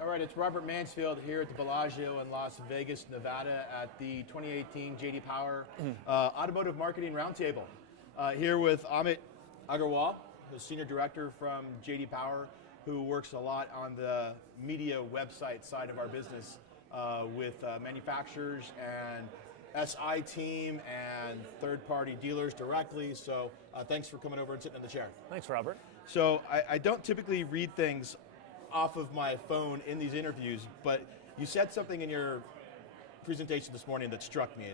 All right, it's Robert Mansfield here at the Bellagio in Las Vegas, Nevada at the 2018 JD Power Automotive Marketing Roundtable. Here with Amit Aggarwal, the Senior Director from JD Power, who works a lot on the media website side of our business with manufacturers and SI team and third-party dealers directly. So thanks for coming over and sitting in the chair. Thanks, Robert. So I don't typically read things off of my phone in these interviews, but you said something in your presentation this morning that struck me,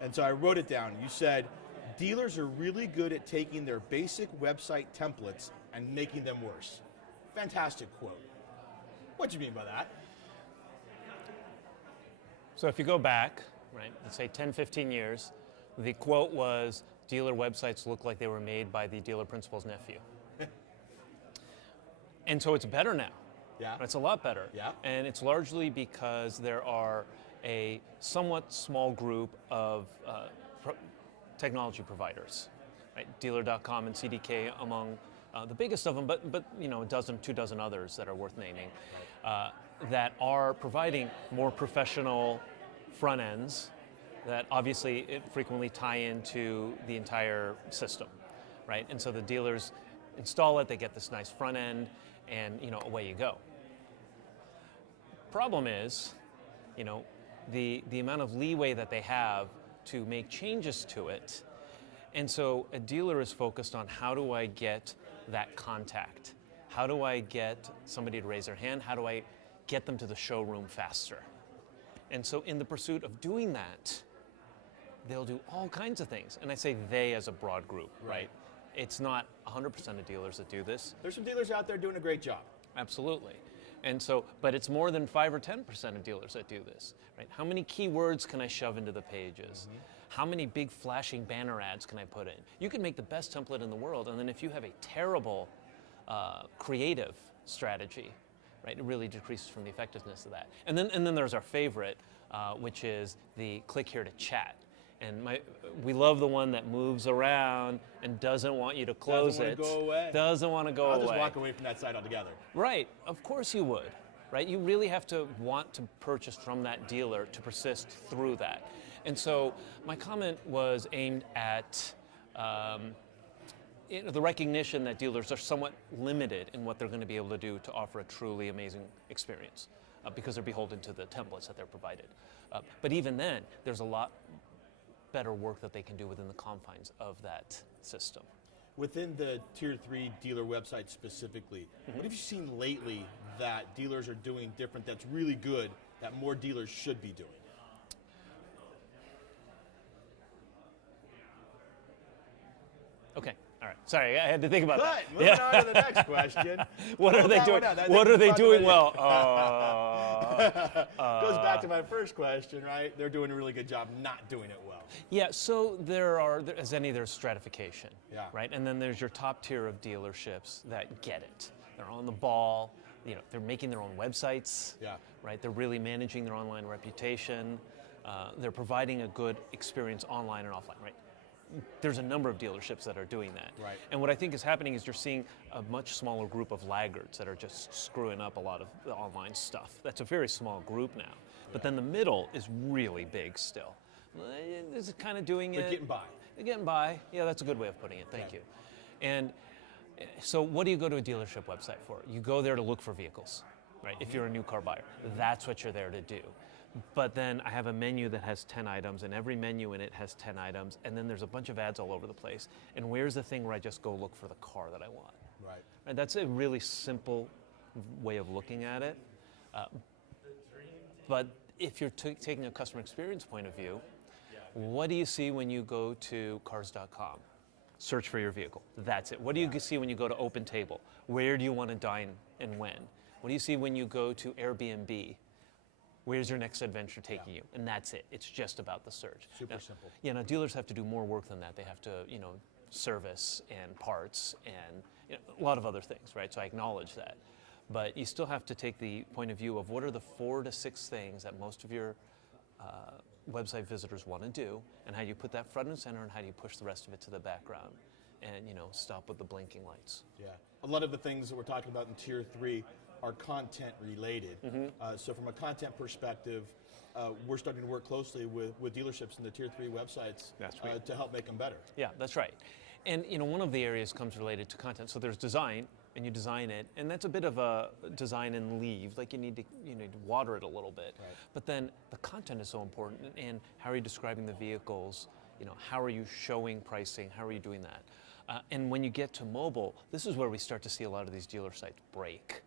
and so I wrote it down. You said, dealers are really good at taking their basic website templates and making them worse. Fantastic quote. What do you mean by that? So if you go back, right, let's say 10, 15 years, the quote was, dealer websites look like they were made by the dealer principal's nephew. And so it's better now. Yeah. It's a lot better. Yeah. And it's largely because there are a somewhat small group of technology providers, right? Dealer.com and CDK among the biggest of them, but you know, two dozen others that are worth naming, that are providing more professional front ends that obviously frequently tie into the entire system, right? And so the dealers install it, they get this nice front end, and you know, away you go. Problem is, you know, the amount of leeway that they have to make changes to it. And so a dealer is focused on, how do I get that contact? How do I get somebody to raise their hand? How do I get them to the showroom faster? And so in the pursuit of doing that, they'll do all kinds of things. And I say they as a broad group, right? It's not 100% of dealers that do this. There's some dealers out there doing a great job. Absolutely. And so, but it's more than 5 or 10% of dealers that do this, right? How many keywords can I shove into the pages? Mm-hmm. How many big flashing banner ads can I put in? You can make the best template in the world, and then if you have a terrible creative strategy, right, it really decreases from the effectiveness of that. And then there's our favorite, which is the click here to chat. And we love the one that moves around and doesn't want you to close it. Doesn't want to go away. Doesn't want to go away. I'll just walk away from that site altogether. Right, of course you would, right? You really have to want to purchase from that dealer to persist through that. And so my comment was aimed at the recognition that dealers are somewhat limited in what they're going to be able to do to offer a truly amazing experience because they're beholden to the templates that they're provided. But even then, there's a lot better work that they can do within the confines of that system. Within the Tier 3 dealer website specifically, what have you seen lately that dealers are doing different that's really good that more dealers should be doing? Okay, all right. Sorry, I had to think about that. But moving on to the next question. What are they doing? What are they doing well? Goes back to my first question, right? They're doing a really good job not doing it well. Yeah, so there's stratification, right? And then there's your top tier of dealerships that get it. They're on the ball, you know, they're making their own websites, right? They're really managing their online reputation. They're providing a good experience online and offline, right? There's a number of dealerships that are doing that. Right. And what I think is happening is you're seeing a much smaller group of laggards that are just screwing up a lot of the online stuff. That's a very small group now. But then the middle is really big still. This is kind of doing it. They're getting by. They're getting by. Yeah, that's a good way of putting it. Thank you. And so what do you go to a dealership website for? You go there to look for vehicles, right? If you're a new car buyer, that's what you're there to do. But then I have a menu that has 10 items, and every menu in it has 10 items, and then there's a bunch of ads all over the place. And where's the thing where I just go look for the car that I want? Right. And that's a really simple way of looking at it. But if you're taking a customer experience point of view, what do you see when you go to cars.com? Search for your vehicle. That's it. What do you see when you go to OpenTable? Where do you want to dine and when? What do you see when you go to Airbnb? Where's your next adventure taking you? And that's it. It's just about the search. Super simple. Yeah, now dealers have to do more work than that. They have to, you know, service and parts and a lot of other things, right? So I acknowledge that. But you still have to take the point of view of what are the 4 to 6 things that most of your website visitors want to do, and how do you put that front and center, and how do you push the rest of it to the background, and stop with the blinking lights. Yeah, a lot of the things that we're talking about in Tier 3 are content related. So from a content perspective, we're starting to work closely with dealerships and the tier 3 websites to help make them better. Yeah, that's right. And one of the areas comes related to content. So there's design, and you design it, and that's a bit of a design and leave. Like you need to water it a little bit. Right. But then the content is so important, and how are you describing the vehicles? How are you showing pricing? How are you doing that? And when you get to mobile, this is where we start to see a lot of these dealer sites break.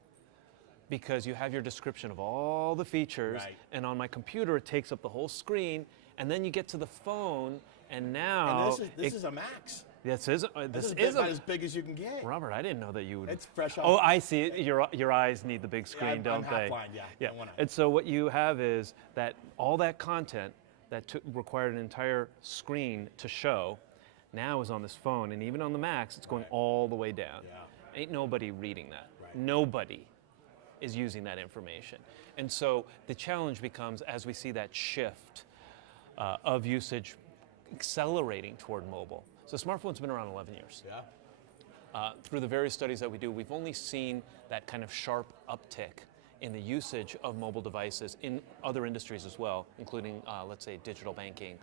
Because you have your description of all the features, and on my computer it takes up the whole screen, and then you get to the phone, and now this is a max. This is about as big as you can get. Robert, I didn't know that you would. It's fresh off. Oh, I see it. Your eyes need the big screen, don't they? I'm half-blind, yeah. And so what you have is that all that content that required an entire screen to show, now is on this phone, and even on the Macs, it's going all the way down. Yeah. Ain't nobody reading that. Nobody is using that information. And so the challenge becomes, as we see that shift of usage accelerating toward mobile. So smartphone's been around 11 years. Yeah. Through the various studies that we do, we've only seen that kind of sharp uptick in the usage of mobile devices in other industries as well, including, let's say, digital banking,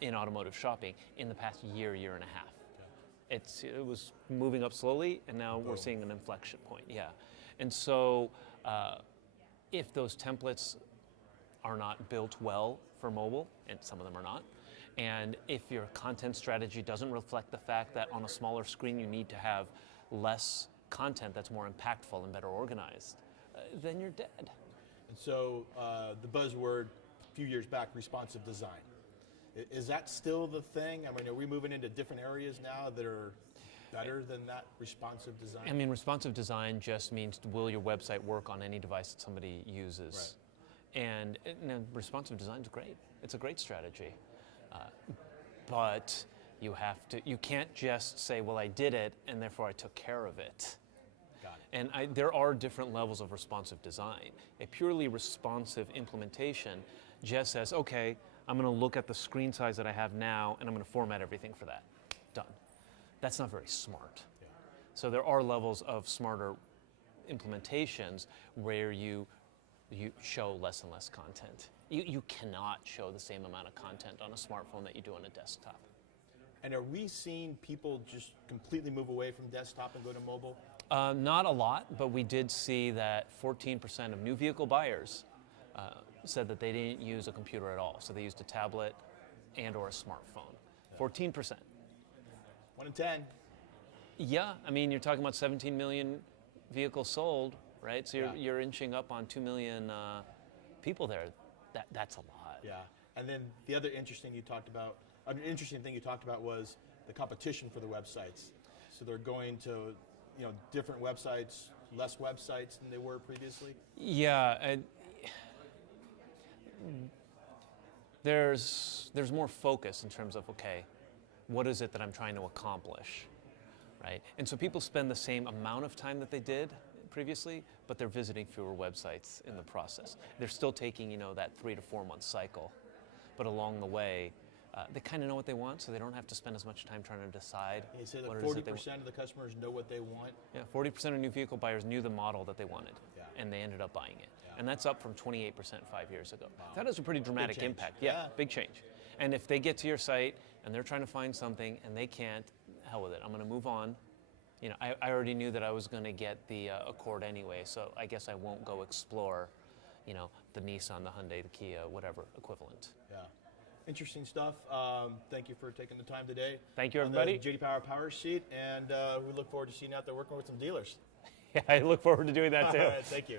in automotive shopping, in the past year and a half. Okay. It was moving up slowly, and now we're seeing an inflection point. Yeah. And so if those templates are not built well for mobile, and some of them are not, and if your content strategy doesn't reflect the fact that on a smaller screen you need to have less content that's more impactful and better organized, then you're dead. And so the buzzword a few years back, responsive design. Is that still the thing? I mean, are we moving into different areas now that are better than that responsive design? I mean, responsive design just means, will your website work on any device that somebody uses? Right. And responsive design is great. It's a great strategy. But you can't just say, well, I did it, and therefore I took care of it. Got it. And there are different levels of responsive design. A purely responsive implementation just says, okay, I'm going to look at the screen size that I have now, and I'm going to format everything for that. Done. That's not very smart. Yeah. So there are levels of smarter implementations where you show less and less content. You cannot show the same amount of content on a smartphone that you do on a desktop. And are we seeing people just completely move away from desktop and go to mobile? Not a lot, but we did see that 14% of new vehicle buyers said that they didn't use a computer at all. So they used a tablet and or a smartphone. Yeah. 14%. 1 in 10. Yeah, I mean, you're talking about 17 million vehicles sold, right? So you're inching up on 2 million people there. That's a lot. Yeah, and then the other interesting thing you talked about was the competition for the websites. So they're going to, different websites, less websites than they were previously. Yeah, there's more focus in terms of, okay, what is it that I'm trying to accomplish, right? And so people spend the same amount of time that they did previously, but they're visiting fewer websites in the process. They're still taking, that 3 to 4 month cycle, but along the way, they kind of know what they want, so they don't have to spend as much time trying to decide. You say that 40% of the customers know what they want? Yeah, 40% of new vehicle buyers knew the model that they wanted, and they ended up buying it. Yeah. And that's up from 28% 5 years ago. Wow. That is a pretty dramatic impact. Yeah, big change. And if they get to your site and they're trying to find something and they can't, hell with it, I'm going to move on. I already knew that I was going to get the Accord anyway, so I guess I won't go explore, the Nissan, the Hyundai, the Kia, whatever equivalent. Yeah. Interesting stuff. Thank you for taking the time today. Thank you, everybody. On the JD Power PowerSeat, and we look forward to seeing you out there working with some dealers. Yeah, I look forward to doing that too. All right, thank you.